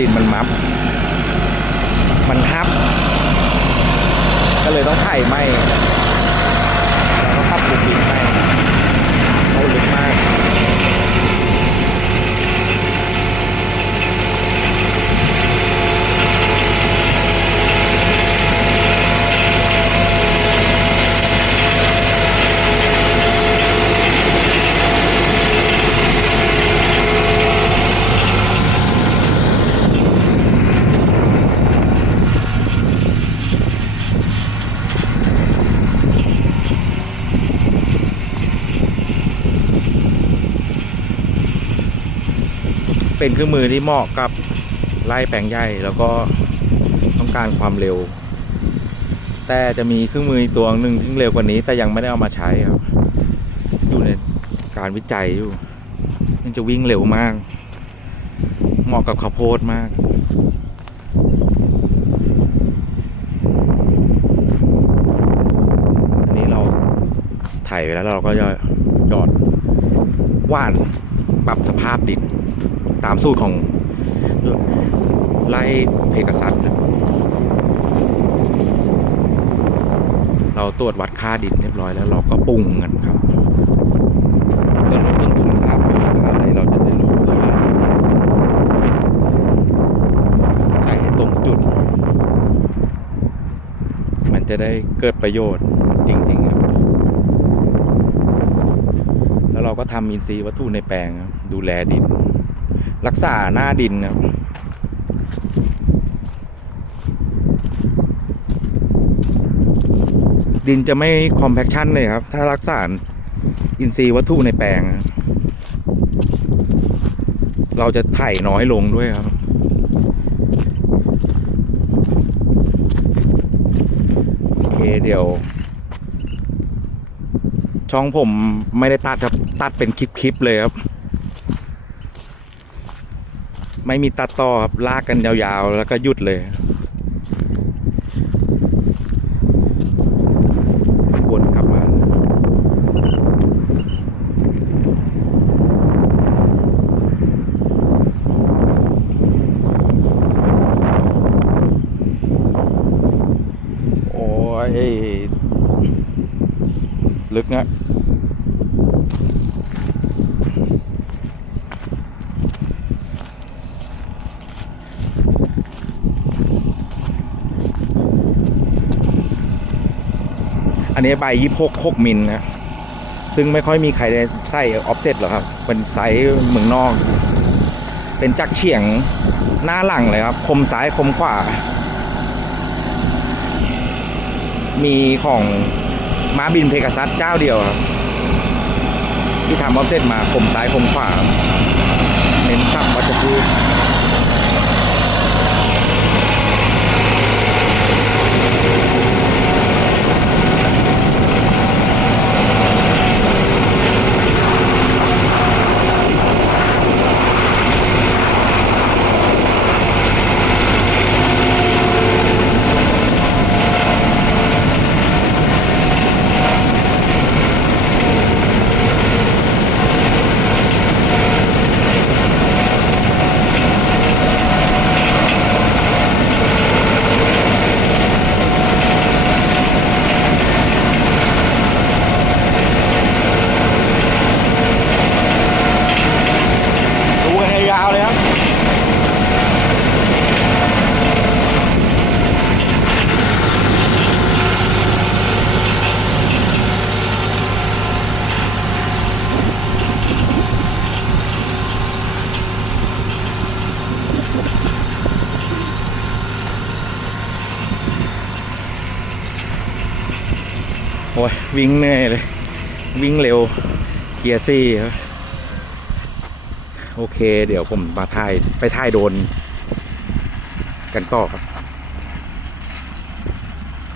ดินมันมับ มันทับ ก็เลยต้องไถ่ไหมแล้วก็ปรับปรุงดินไหม่เขาลึกมาก เป็นเครื่องมือที่เหมาะกับไล่แปลงใหญ่แล้วก็ต้องการความเร็ว แต่จะมีเครื่องมือตัวหนึ่งที่เร็วกว่านี้ แต่ยังไม่ได้เอามาใช้ครับ อยู่ในการวิจัยอยู่ มันจะวิ่งเร็วมาก เหมาะกับข้าวโพดมากอันนี้เราถ่ายไปแล้วเราก็จะหยอดว่านปรับสภาพดิน ตามสูตรของไล่เพกซัสเราตรวจวัดค่าดินเรียบร้อยแล้วเราก็ปรุงกันครับเพื่อลดต้นทุนค่าปุ๋ยค่าอะไรเราจะได้รู้ค่าดินใส่ให้ตรงจุด มันจะได้เกิดประโยชน์จริง ๆ ครับ แล้วเราก็ทำอินทรีย์วัตถุในแปลงดูแลดิน รักษาหน้าดินครับดินจะไม่คอมแพคชันเลยครับ ถ้ารักษาอินทรีย์วัตถุในแปลง เราจะไถน้อยลงด้วยครับ โอเคเดี๋ยว ช่องผมไม่ได้ตัดครับ ตัดเป็นคลิป ๆ เลยครับ ไม่มีตัดต่อครับลากกันยาวๆ แล้วก็หยุดเลยวนกลับมาโอ้ย ลึกนะ อันนี้ใบยี่หกหกมิลนะ ซึ่งไม่ค่อยมีใครได้ใส่ออฟเซ็ตหรอกครับ เป็นไซส์เมืองนอก เป็นจักรเฉียงหน้าหลังเลยครับ คมซ้ายคมขวา มีของม้าบินเพกาซัสเจ้าเดียวครับ ที่ทำออฟเซ็ตมาคมซ้ายคมขวาเน้นสับวัชพืช อ้ยวิ่งเหนื่อยเลย วิ่งเร็ว เกียร์ซี่ครับโอเค เดี๋ยวผมมาถ่ายไปถ่ายโดน กันต่อครับ